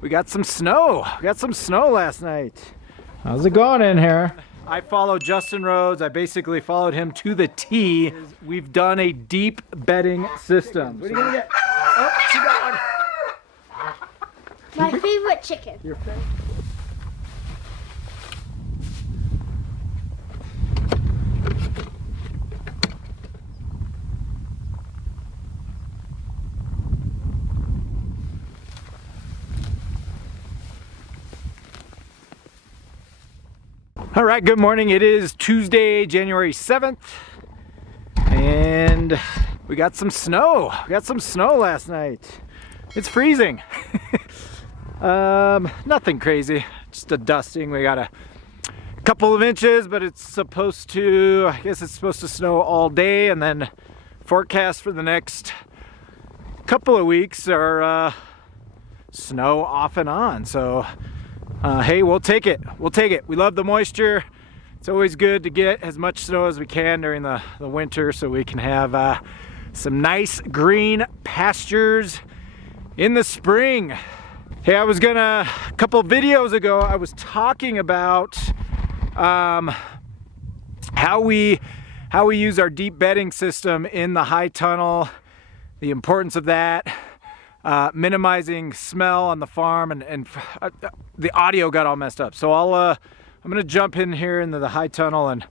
We got some snow. We got some snow last night. How's it going in here? I follow Justin Rhodes. I basically followed him to the T. We've done a deep bedding system. What are you gonna get? Oh, she got one. My favorite chicken. Your favorite? All right, good morning. It is Tuesday, January 7th, and we got some snow. We got some snow last night. It's freezing. Nothing crazy, just a dusting. We got a couple of inches, but it's supposed to, I guess it's supposed to snow all day, and then forecast for the next couple of weeks are snow off and on. So hey, we'll take it. We'll take it. We love the moisture. It's always good to get as much snow as we can during the winter so we can have some nice green pastures in the spring. Hey, a couple videos ago, I was talking about how we use our deep bedding system in the high tunnel, the importance of that. Minimizing smell on the farm, and the audio got all messed up. So I'm gonna jump in here into the high tunnel and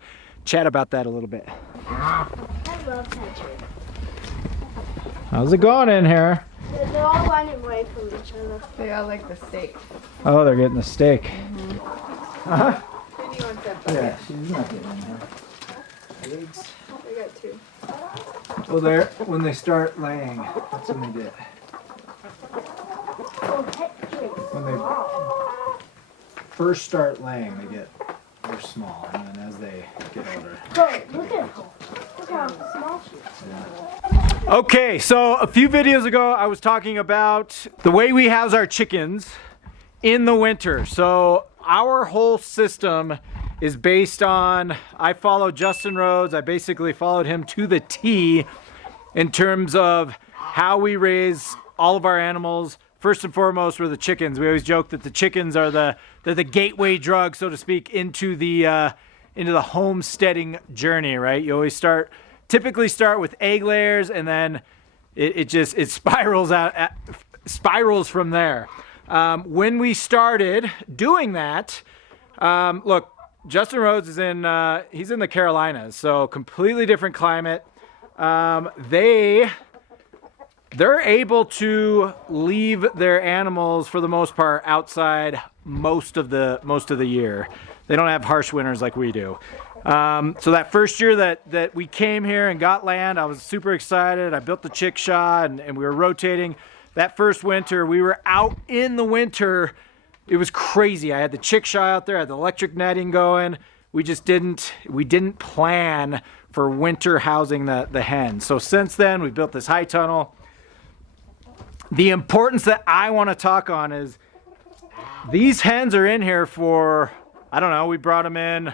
chat about that a little bit. I love country. How's it going in here? They're all running away from each other. They all like the steak. Oh, they're getting the steak. Mm-hmm. Yeah, she's not getting in here. Eggs. I got two. Well, when they start laying, that's when they get. When they first start laying, they're small, and then as they get older. Look at her. Look how small she is. Yeah. Okay, so a few videos ago, I was talking about the way we house our chickens in the winter. So our whole system is based on, I follow Justin Rhodes. I basically followed him to the T in terms of how we raise all of our animals. First and foremost, we're the chickens. We always joke that the chickens are they're the gateway drug, so to speak, into the homesteading journey, right? You always typically start with egg layers, and then it spirals spirals from there. When we started doing that, look, Justin Rhodes he's in the Carolinas, so completely different climate. They're able to leave their animals for the most part outside most of the year. They don't have harsh winters like we do. So that first year that we came here and got land, I was super excited. I built the chickshaw and we were rotating. That first winter, we were out in the winter. It was crazy. I had the chickshaw out there, I had the electric netting going. We didn't plan for winter housing the hens. So since then, we built this high tunnel. The importance that I want to talk on is these hens are in here for, I don't know, we brought them in,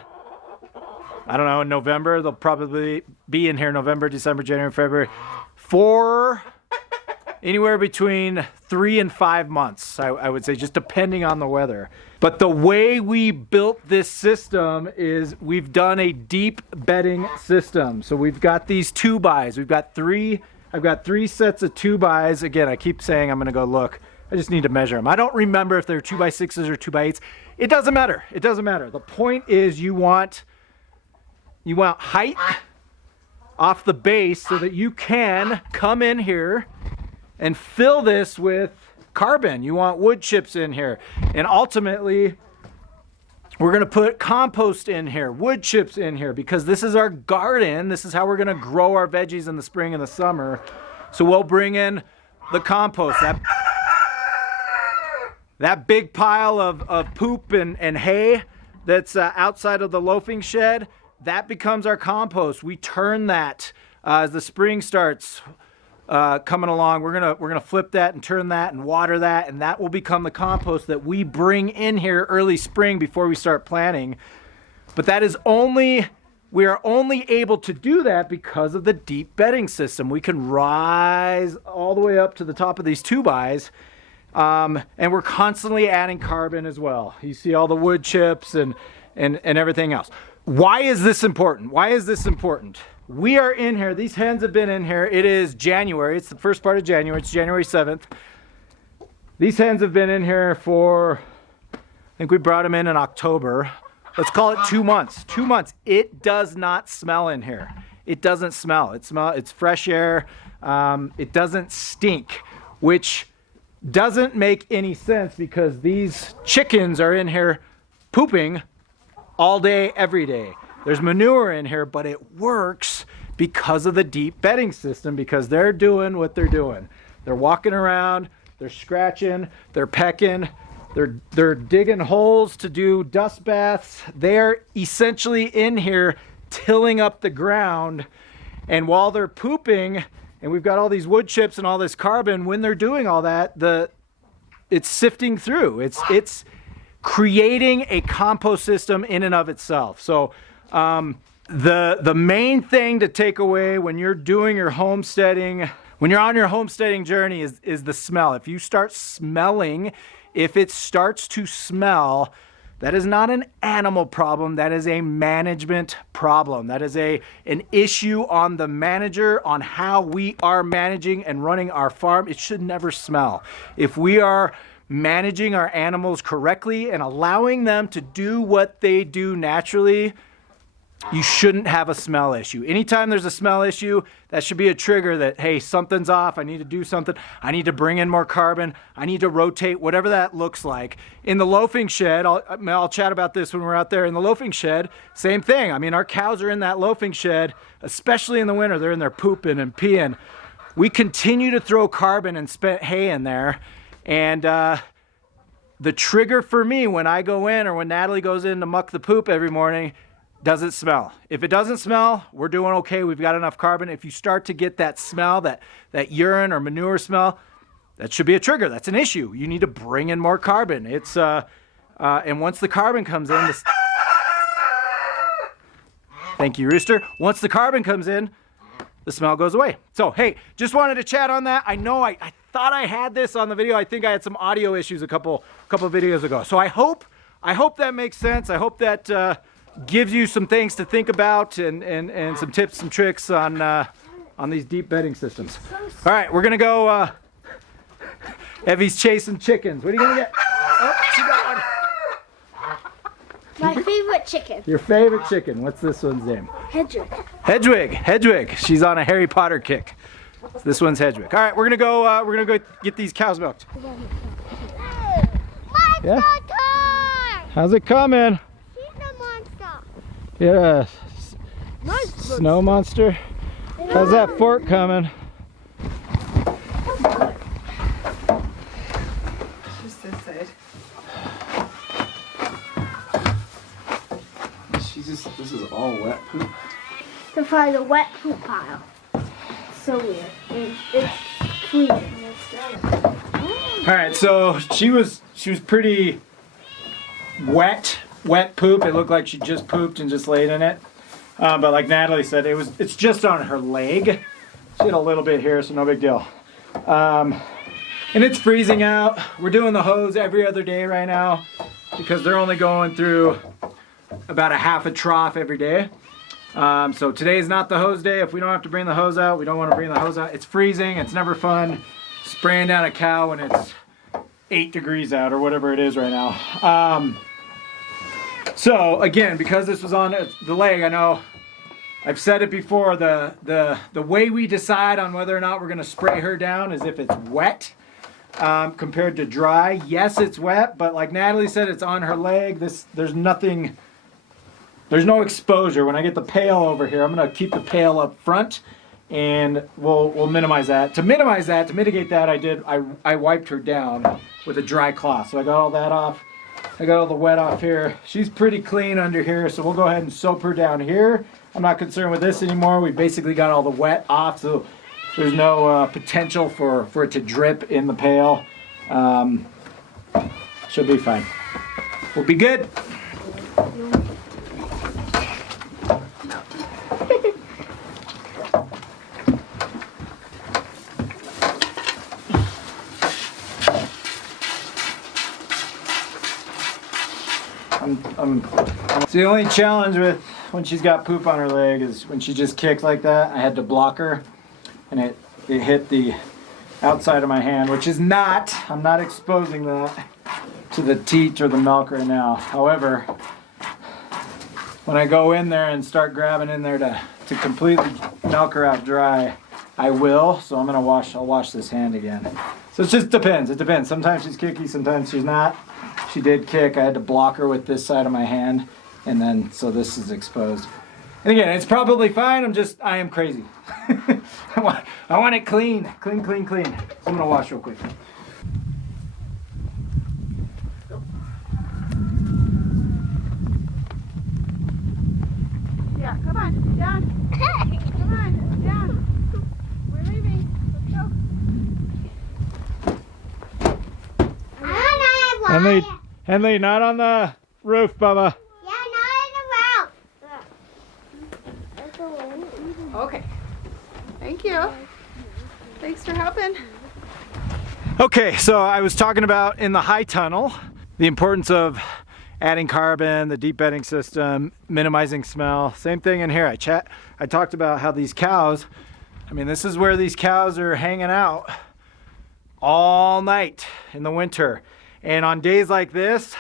I don't know, in November. They'll probably be in here November, December, January, February, for anywhere between 3 and 5 months, I would say, just depending on the weather. But the way we built this system is we've done a deep bedding system. So we've got these 2-bys. I've got 3 sets of 2-bys. Again, I keep saying I'm going to go look. I just need to measure them. I don't remember if they're 2x6s or 2x8s. It doesn't matter. It doesn't matter. The point is you want height off the base so that you can come in here and fill this with carbon. You want wood chips in here. And ultimately, we're going to put compost in here, wood chips in here, because this is our garden. This is how we're going to grow our veggies in the spring and the summer. So we'll bring in the compost, that big pile of poop and hay that's outside of the loafing shed. That becomes our compost. We turn that as the spring starts coming along. We're gonna flip that and turn that and water that, and that will become the compost that we bring in here early spring before we start planting. But we are only able to do that because of the deep bedding system. We can rise all the way up to the top of these 2-bys And we're constantly adding carbon as well. You see all the wood chips and everything else. Why is this important? Why is this important? We are in here. These hens have been in here. It is January. It's the first part of January. It's January 7th. These hens have been in here for, I think we brought them in October. Let's call it 2 months. 2 months. It does not smell in here. It doesn't smell. It's fresh air. It doesn't stink, which doesn't make any sense because these chickens are in here pooping all day, every day. There's manure in here, but it works because of the deep bedding system, because they're doing what they're doing. They're walking around, they're scratching, they're pecking, they're digging holes to do dust baths. They're essentially in here tilling up the ground. And while they're pooping, and we've got all these wood chips and all this carbon, when they're doing all that, it's sifting through. It's creating a compost system in and of itself. So the main thing to take away when you're doing your homesteading, when you're on your homesteading journey is the smell. If you start smelling, if it starts to smell, that is not an animal problem. That is a management problem. That is an issue on the manager, on how we are managing and running our farm. It should never smell. If we are managing our animals correctly and allowing them to do what they do naturally, you shouldn't have a smell issue. Anytime there's a smell issue, that should be a trigger that, hey, something's off. I need to do something. I need to bring in more carbon. I need to rotate, whatever that looks like. In the loafing shed, I'll chat about this when we're out there. In the loafing shed, same thing. I mean, our cows are in that loafing shed, especially in the winter. They're in there pooping and peeing. We continue to throw carbon and spent hay in there. And the trigger for me when I go in or when Natalie goes in to muck the poop every morning, does it smell? If it doesn't smell, we're doing okay. We've got enough carbon. If you start to get that smell, that urine or manure smell, that should be a trigger. That's an issue. You need to bring in more carbon. It's and once the carbon comes in, thank you, Rooster. Once the carbon comes in, the smell goes away. So, hey, just wanted to chat on that. I know I thought I had this on the video. I think I had some audio issues a couple videos ago. So I hope that makes sense. I hope that gives you some things to think about and some tips and tricks on these deep bedding systems. All right, we're gonna go. Evie's chasing chickens. What are you gonna get? Oh, she got one. My favorite chicken. Your favorite chicken. What's this one's name? Hedwig. Hedwig. She's on a Harry Potter kick. This one's Hedwig. All right, we're gonna go. We're gonna go get these cows milked. Yeah. How's it coming? Yeah. Snow monster. How's that fork coming? Just this side. This is all wet poop. To find a wet poop pile. So weird. It's freezing. All right, so she was pretty wet poop. It looked like she just pooped and just laid in it. But like Natalie said, it's just on her leg. She had a little bit here, so no big deal. And it's freezing out. We're doing the hose every other day right now because they're only going through about a half a trough every day. So today is not the hose day. If we don't have to bring the hose out, we don't want to bring the hose out. It's freezing. It's never fun spraying down a cow when it's 8 degrees out or whatever it is right now. So again, because this was on the leg, I know I've said it before, the way we decide on whether or not we're going to spray her down is if it's wet compared to dry. Yes, it's wet, but like Natalie said, it's on her leg. There's no exposure. When I get the pail over here, I'm going to keep the pail up front and we'll minimize that. To mitigate that, I wiped her down with a dry cloth. So I got all that off. I got all the wet off here. She's pretty clean under here, so we'll go ahead and soap her down here. I'm not concerned with this anymore. We basically got all the wet off, so there's no potential for it to drip in the pail. She'll be fine. We'll be good. It's the only challenge with when she's got poop on her leg is when she just kicked like that. I had to block her, and it hit the outside of my hand, which is not. I'm not exposing that to the teat or the milk right now. However, when I go in there and start grabbing in there to completely milk her out dry, I will. So I'm gonna I'll wash this hand again. So it just depends. It depends. Sometimes she's kicky, sometimes she's not. She did kick. I had to block her with this side of my hand, and then so this is exposed. And again, it's probably fine. I am crazy. I want it clean, clean. So I'm gonna wash real quick. Yeah, come on, down. Come on, down. We're leaving. Let's go. Henley, not on the roof, Bubba. Okay. Thank you. Thanks for helping. Okay, so I was talking about in the high tunnel, the importance of adding carbon, the deep bedding system, minimizing smell. Same thing in here. I talked about how these cows, this is where these cows are hanging out all night in the winter. And on days like this,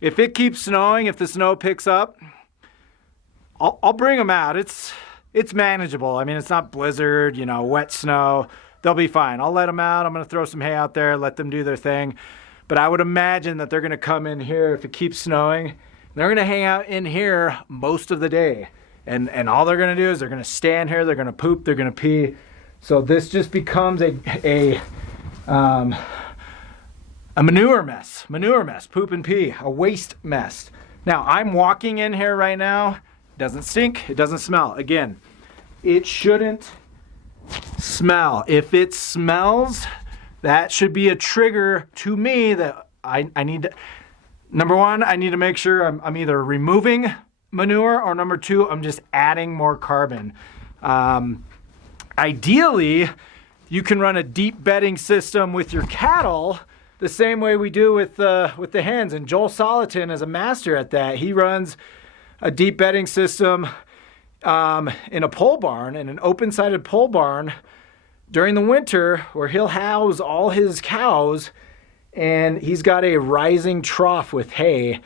if it keeps snowing, if the snow picks up, I'll bring them out. It's manageable. It's not blizzard, wet snow. They'll be fine. I'll let them out. I'm going to throw some hay out there, let them do their thing. But I would imagine that they're going to come in here if it keeps snowing. They're going to hang out in here most of the day. And all they're going to do is they're going to stand here, they're going to poop, they're going to pee. So this just becomes a manure mess, poop and pee, a waste mess. Now, I'm walking in here right now. It doesn't stink, it doesn't smell. Again, it shouldn't smell. If it smells, that should be a trigger to me that I need to, number one, I need to make sure I'm either removing manure, or number two, I'm just adding more carbon. Ideally, you can run a deep bedding system with your cattle the same way we do with the hens. And Joel Soliton is a master at that. He runs a deep bedding system in a pole barn, in an open-sided pole barn during the winter, where he'll house all his cows, and he's got a rising trough with hay,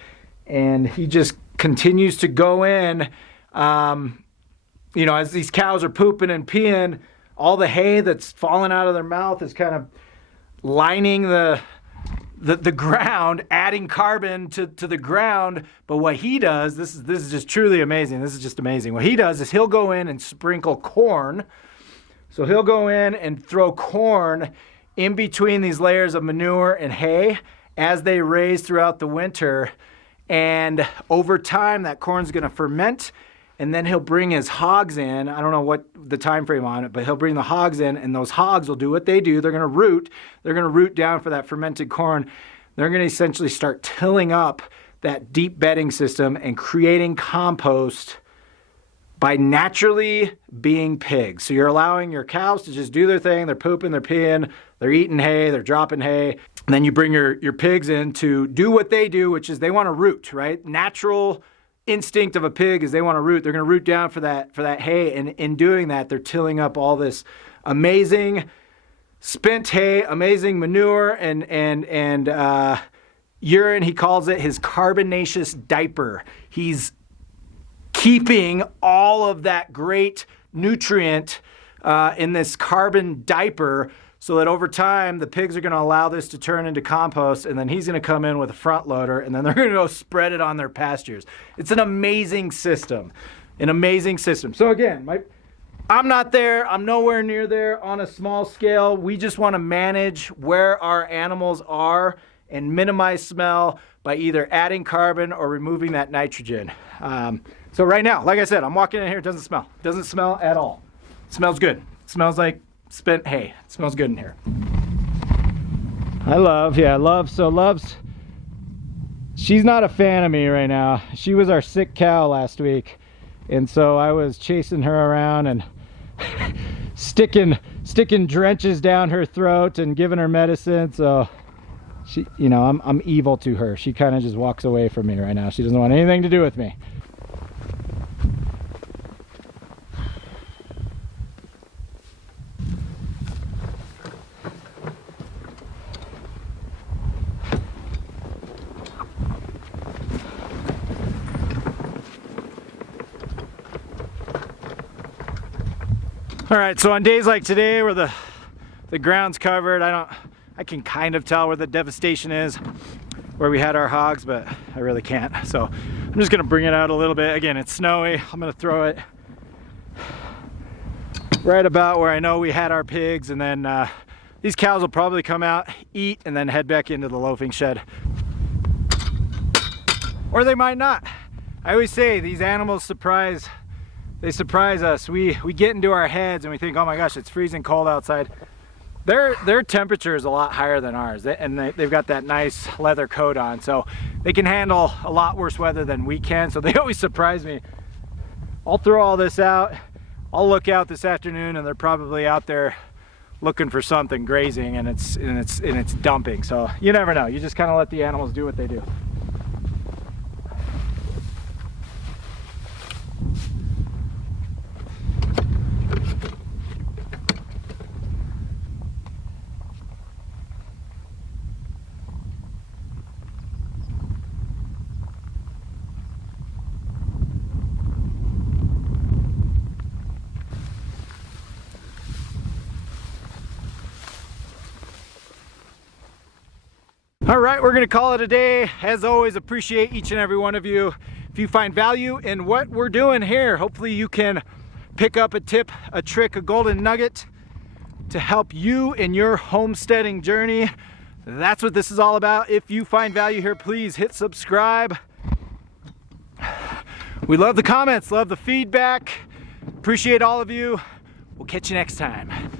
and he just continues to go in, as these cows are pooping and peeing, all the hay that's falling out of their mouth is kind of lining the ground, adding carbon to the ground. But what he does, this is just truly amazing. This is just amazing. What he does is he'll go in and sprinkle corn. So he'll go in and throw corn in between these layers of manure and hay as they raise throughout the winter. And over time, that corn's going to ferment, and then he'll bring his hogs in. I don't know what the time frame on it, but he'll bring the hogs in, and those hogs will do what they do. They're going to root. They're going to root down for that fermented corn. They're going to essentially start tilling up that deep bedding system and creating compost by naturally being pigs. So you're allowing your cows to just do their thing. They're pooping, they're peeing, they're eating hay, they're dropping hay. And then you bring your pigs in to do what they do, which is they want to root, right? Natural instinct of a pig is they want to root. They're going to root down for that hay. And in doing that, they're tilling up all this amazing spent hay, amazing manure, and urine. He calls it his carbonaceous diaper. He's keeping all of that great nutrient in this carbon diaper, so that over time the pigs are going to allow this to turn into compost, and then he's going to come in with a front loader, and then they're going to go spread it on their pastures. It's an amazing system. So again, I'm not there. I'm nowhere near there on a small scale. We just want to manage where our animals are and minimize smell by either adding carbon or removing that nitrogen. So right now, like I said, I'm walking in here. It doesn't smell. It doesn't smell at all. It smells good. It smells like spent hay. It smells good in here. Love's, she's not a fan of me right now. She was our sick cow last week. And so I was chasing her around and sticking drenches down her throat and giving her medicine. So She, you know, I'm evil to her. She kind of just walks away from me right now. She doesn't want anything to do with me. All right, so on days like today where the ground's covered, I can kind of tell where the devastation is, where we had our hogs, but I really can't. So I'm just gonna bring it out a little bit. Again, it's snowy. I'm gonna throw it right about where I know we had our pigs, and then these cows will probably come out, eat, and then head back into the loafing shed. Or they might not. I always say these animals surprise us. We get into our heads and we think, oh my gosh, it's freezing cold outside. Their temperature is a lot higher than ours, and they've got that nice leather coat on, so they can handle a lot worse weather than we can. So they always surprise me. I'll throw all this out. I'll look out this afternoon and they're probably out there looking for something, grazing, and it's dumping. So you never know. You just kind of let the animals do what they do. All right, we're gonna call it a day. As always, appreciate each and every one of you. If you find value in what we're doing here, hopefully you can pick up a tip, a trick, a golden nugget to help you in your homesteading journey. That's what this is all about. If you find value here, please hit subscribe. We love the comments, love the feedback. Appreciate all of you. We'll catch you next time.